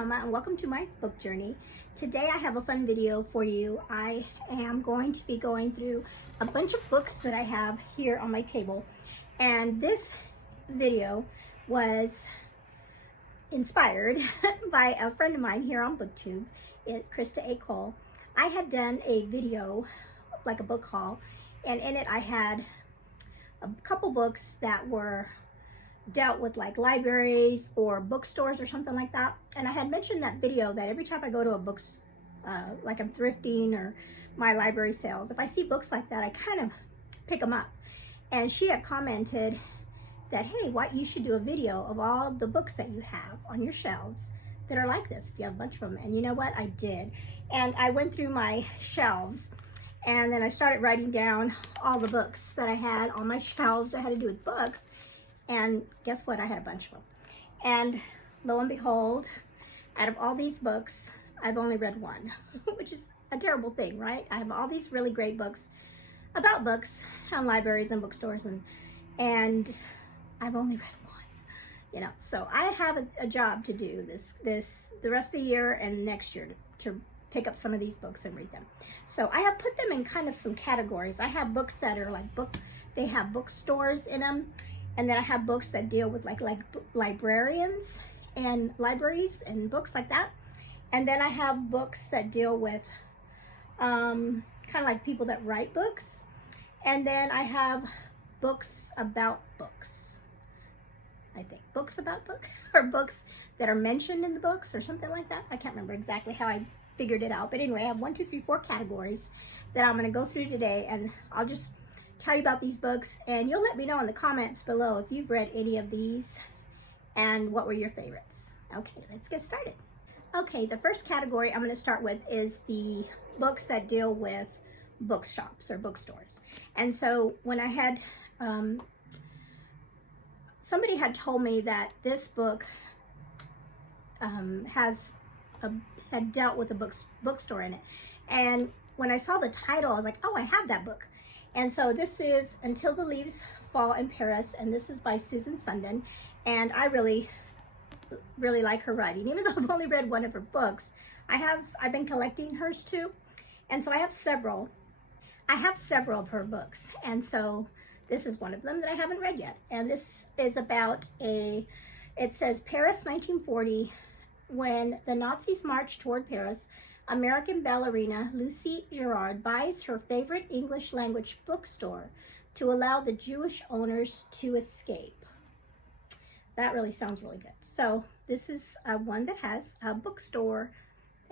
Selma and welcome to my book journey. Today I have a fun video for you. I am going to be going through a bunch of books that I have here on my table, and this video was inspired by a friend of mine here on BookTube, Krista A. Cole. I had done a video, like a book haul, and in it I had a couple books that were dealt with like libraries or bookstores or something like that. And I had mentioned in that video that every time I go to a books, like I'm thrifting or my library sales, if I see books like that, I kind of pick them up. And she had commented that, hey, you should do a video of all the books that you have on your shelves that are like this, if you have a bunch of them. And you know what? I did. And I went through my shelves and then I started writing down all the books that I had on my shelves that had to do with books. And guess what? I had a bunch of them. And lo and behold, out of all these books, I've only read one, which is a terrible thing, right? I have all these really great books about books on libraries and bookstores, and I've only read one, So I have a job to do the rest of the year and next year to pick up some of these books and read them. So I have put them in kind of some categories. I have books that are like they have bookstores in them. And then I have books that deal with like librarians and libraries and books like that. And then I have books that deal with kind of like people that write books. And then I have books about books. I think books about books or books that are mentioned in the books or something like that. I can't remember exactly how I figured it out. But anyway, I have 1, 2, 3, 4 categories that I'm going to go through today, and I'll just tell you about these books, and you'll let me know in the comments below if you've read any of these and what were your favorites. Okay, let's get started. Okay, the first category I'm going to start with is the books that deal with bookshops or bookstores. And so when I had somebody had told me that this book had dealt with a bookstore in it, and when I saw the title I was like, oh, I have that book. And so this is Until the Leaves Fall in Paris, and this is by Susan Sundin. And I really like her writing. Even though I've only read one of her books, I've been collecting hers too. And so I have several of her books. And so this is one of them that I haven't read yet. And this is about it says Paris 1940, when the Nazis marched toward Paris, American ballerina Lucy Gerard buys her favorite English language bookstore to allow the Jewish owners to escape. That really sounds really good. So this is one that has a bookstore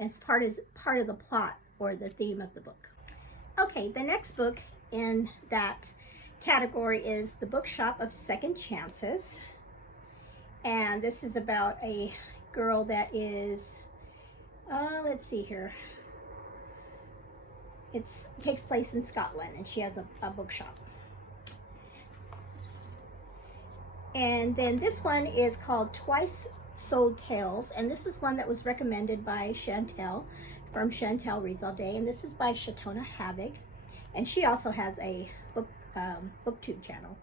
as part of the plot or the theme of the book. Okay, the next book in that category is The Bookshop of Second Chances. And this is about a girl that is let's see here. It takes place in Scotland, and she has a bookshop. And then this one is called Twice Sold Tales, and this is one that was recommended by Chantel from Chantel Reads All Day, and this is by Shatona Havoc, and she also has a BookTube channel.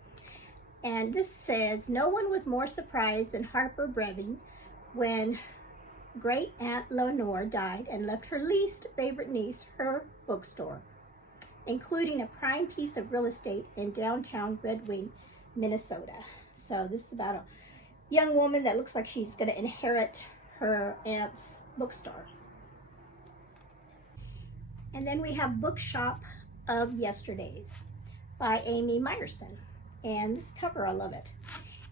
And this says, no one was more surprised than Harper Brevin when Great Aunt Lenore died and left her least favorite niece her bookstore, including a prime piece of real estate in downtown Red Wing, Minnesota. So this is about a young woman that looks like she's going to inherit her aunt's bookstore. And then we have Bookshop of Yesterdays by Amy Myerson. And this cover, I love it.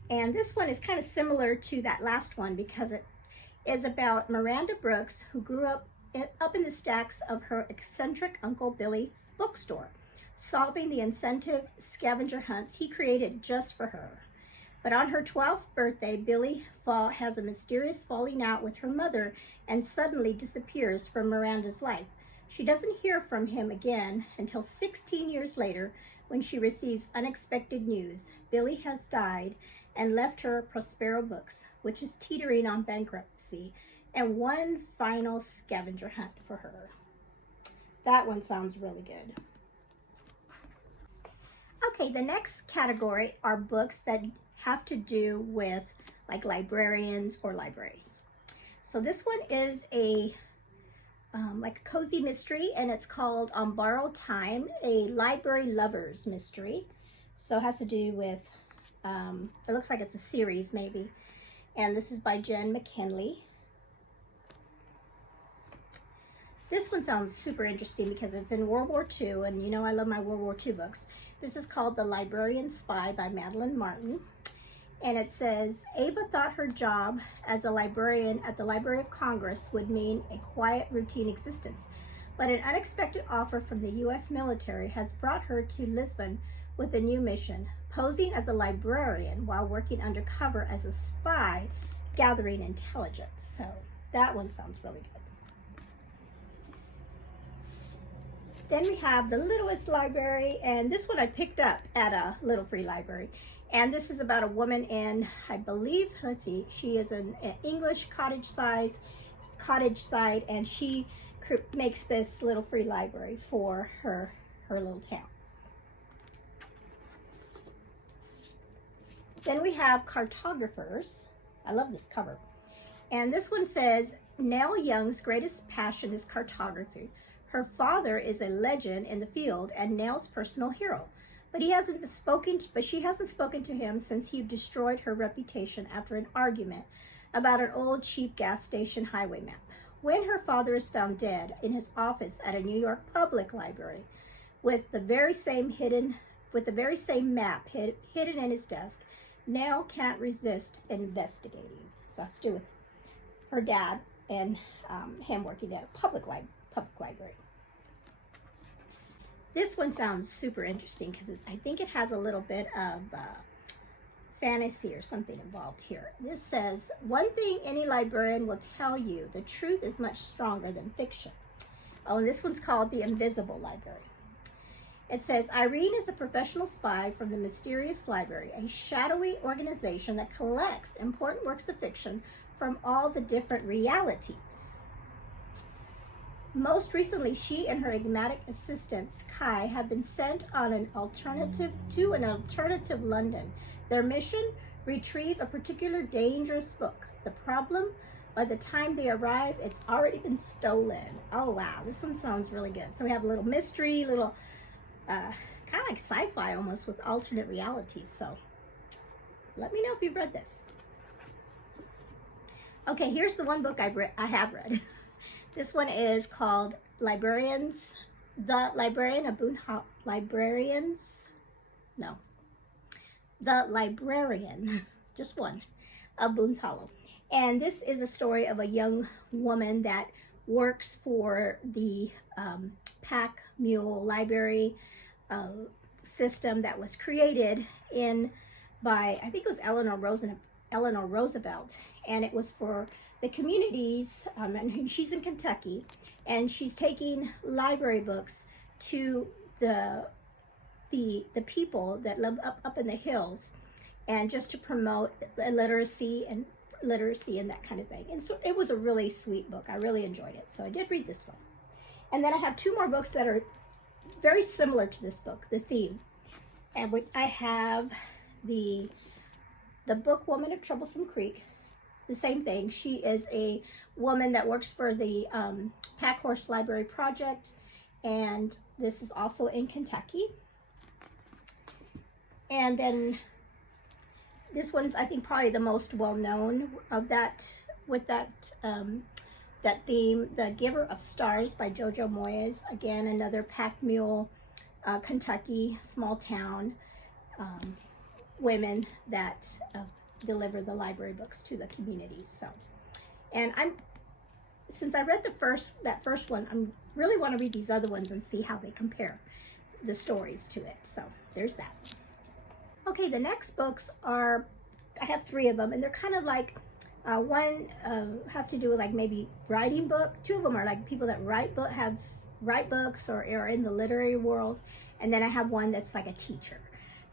And this one is kind of similar to that last one because it is about Miranda Brooks, who grew up in the stacks of her eccentric Uncle Billy's bookstore, solving the incentive scavenger hunts he created just for her. But on her 12th birthday, Billy has a mysterious falling out with her mother and suddenly disappears from Miranda's life. She doesn't hear from him again until 16 years later, when she receives unexpected news. Billy has died and left her Prospero Books, which is teetering on bankruptcy, and one final scavenger hunt for her. That one sounds really good. Okay, the next category are books that have to do with like librarians or libraries. So this one is a like a cozy mystery, and it's called OnBorrow Time, a library lovers mystery. So it has to do with, it looks like it's a series maybe. And this is by Jen McKinley. This one sounds super interesting because it's in World War II, and you know I love my World War II books. This is called The Librarian Spy by Madeline Martin. And it says, Ava thought her job as a librarian at the Library of Congress would mean a quiet, routine existence. But an unexpected offer from the U.S. military has brought her to Lisbon with a new mission, posing as a librarian while working undercover as a spy, gathering intelligence. So that one sounds really good. Then we have The Littlest Library, and this one I picked up at a little free library. And this is about a woman in, I believe, let's see, she is an English cottage side, and she makes this little free library for her little town. Then we have Cartographers. I love this cover. And this one says, Nell Young's greatest passion is cartography. Her father is a legend in the field and Nell's personal hero. But she hasn't spoken to him since he destroyed her reputation after an argument about an old cheap gas station highway map. When her father is found dead in his office at a New York public library with the very same map hidden in his desk, Nell can't resist investigating. So that's to do with her dad and him working at a public library. This one sounds super interesting because I think it has a little bit of fantasy or something involved here. This says, one thing any librarian will tell you, the truth is much stronger than fiction. Oh, and this one's called The Invisible Library. It says, Irene is a professional spy from the Mysterious Library, a shadowy organization that collects important works of fiction from all the different realities. Most recently, she and her enigmatic assistant, Kai, have been sent on an alternative London. Their mission, retrieve a particular dangerous book. The problem, by the time they arrive, it's already been stolen. Oh, wow, this one sounds really good. So we have a little mystery, little, kind of like sci-fi almost with alternate realities. So let me know if you've read this. Okay, here's the one book I have read. This one is called Librarians, The Librarian, just one, of Boone's Hollow. And this is a story of a young woman that works for the pack mule library system that was created by, I think it was Eleanor Roosevelt, and it was for the communities, and she's in Kentucky, and she's taking library books to the people that live up in the hills, and just to promote literacy and that kind of thing. And so it was a really sweet book. I really enjoyed it. So I did read this one. And then I have two more books that are very similar to this book, the theme. And I have the book Woman of Troublesome Creek. The same thing. She is a woman that works for the Pack Horse Library Project, and this is also in Kentucky. And then this one's, I think, probably the most well-known of that, with that theme, The Giver of Stars by Jojo Moyes. Again, another pack mule, Kentucky, small town, women that deliver the library books to the communities. So, and since I read that first one, I really want to read these other ones and see how they compare the stories to it. So there's that. Okay, the next books are, I have 3 of them, and they're kind of like, one have to do with like maybe writing book. 2 of them are like people that write books or are in the literary world, and then I have one that's like a teacher.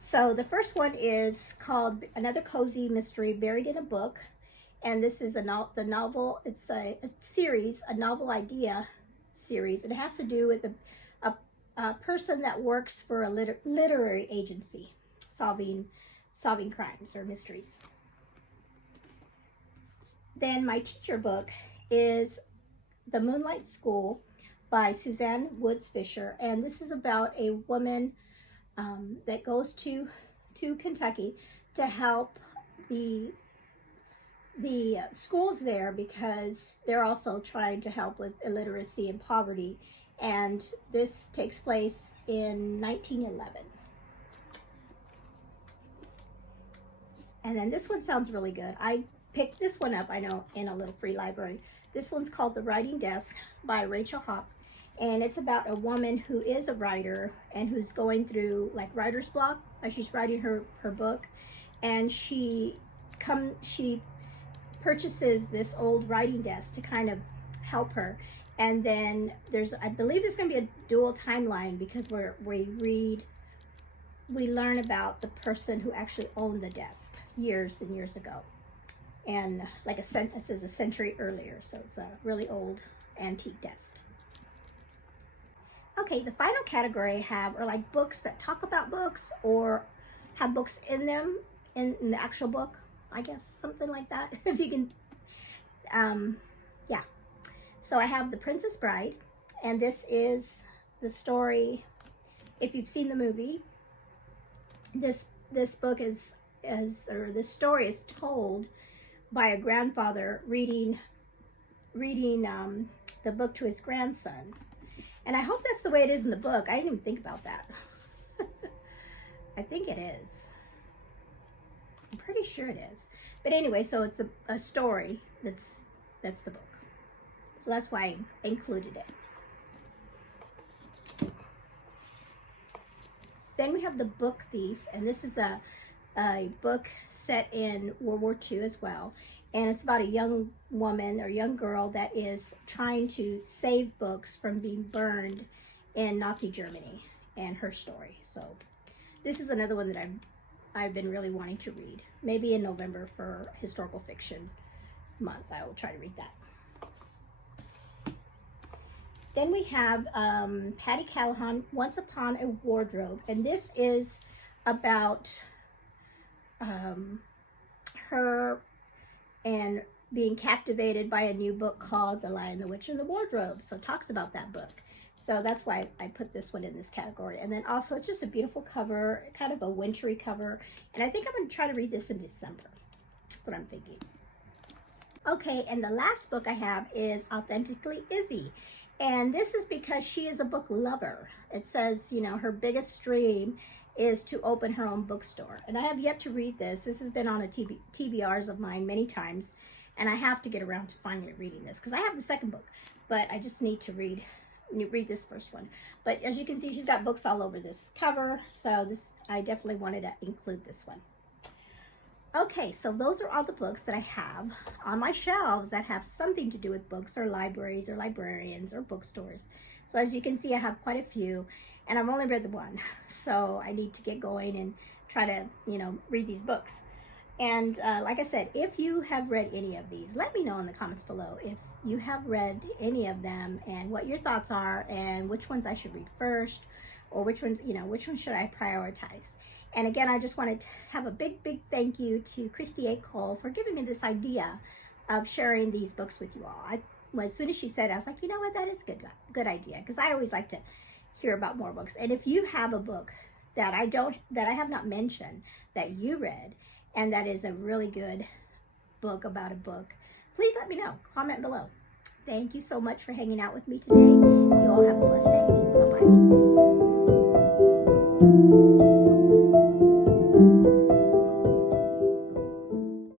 So the first one is called Another Cozy Mystery Buried in a Book. And this is the novel, it's a series, a novel idea series. It has to do with a person that works for a literary agency, solving crimes or mysteries. Then my teacher book is The Moonlight School by Suzanne Woods Fisher, and this is about a woman that goes to Kentucky to help the schools there, because they're also trying to help with illiteracy and poverty, and this takes place in 1911. And then this one sounds really good. I picked this one up, I know, in a little free library. This one's called The Writing Desk by Rachel Hawk, and it's about a woman who is a writer and who's going through like writer's block as she's writing her book, and she purchases this old writing desk to kind of help her. And then I believe there's going to be a dual timeline, because we learn about the person who actually owned the desk years and years ago, and like this is a century earlier, so it's a really old antique desk. Okay, the final category I have are like books that talk about books or have books in them, in the actual book, I guess, something like that. If you can, yeah. So I have The Princess Bride, and this is the story, if you've seen the movie, this book or this story is told by a grandfather reading the book to his grandson. And I hope that's the way it is in the book. I didn't even think about that. I think it is. I'm pretty sure it is. But anyway, so it's a story that's the book. So that's why I included it. Then we have The Book Thief, and this is a book set in World War II as well. And it's about a young woman or young girl that is trying to save books from being burned in Nazi Germany, and her story. So this is another one that I've been really wanting to read. Maybe in November for Historical Fiction Month, I will try to read that. Then we have Patty Callahan, Once Upon a Wardrobe, and this is about her and being captivated by a new book called The Lion, the Witch, and the Wardrobe. So it talks about that book. So that's why I put this one in this category. And then also it's just a beautiful cover, kind of a wintry cover. And I think I'm going to try to read this in December. That's what I'm thinking. Okay, and the last book I have is Authentically Izzy. And this is because she is a book lover. It says, you know, her biggest dream is to open her own bookstore. And I have yet to read this. This has been on a TBRs of mine many times. And I have to get around to finally reading this, because I have the second book, but I just need to read this first one. But as you can see, she's got books all over this cover. So I definitely wanted to include this one. Okay, so those are all the books that I have on my shelves that have something to do with books or libraries or librarians or bookstores. So as you can see, I have quite a few, and I've only read the one. So I need to get going and try to, you know, read these books. And like I said, if you have read any of these, let me know in the comments below if you have read any of them and what your thoughts are, and which ones I should read first, or which ones, you know, which ones should I prioritize. And again, I just wanted to have a big thank you to Christy A. Cole for giving me this idea of sharing these books with you all. As soon as she said it, I was like, you know what, that is a good idea, because I always like to hear about more books. And if you have a book that I have not mentioned that you read, and that is a really good book about a book, please let me know. Comment below. Thank you so much for hanging out with me today. You all have a blessed day.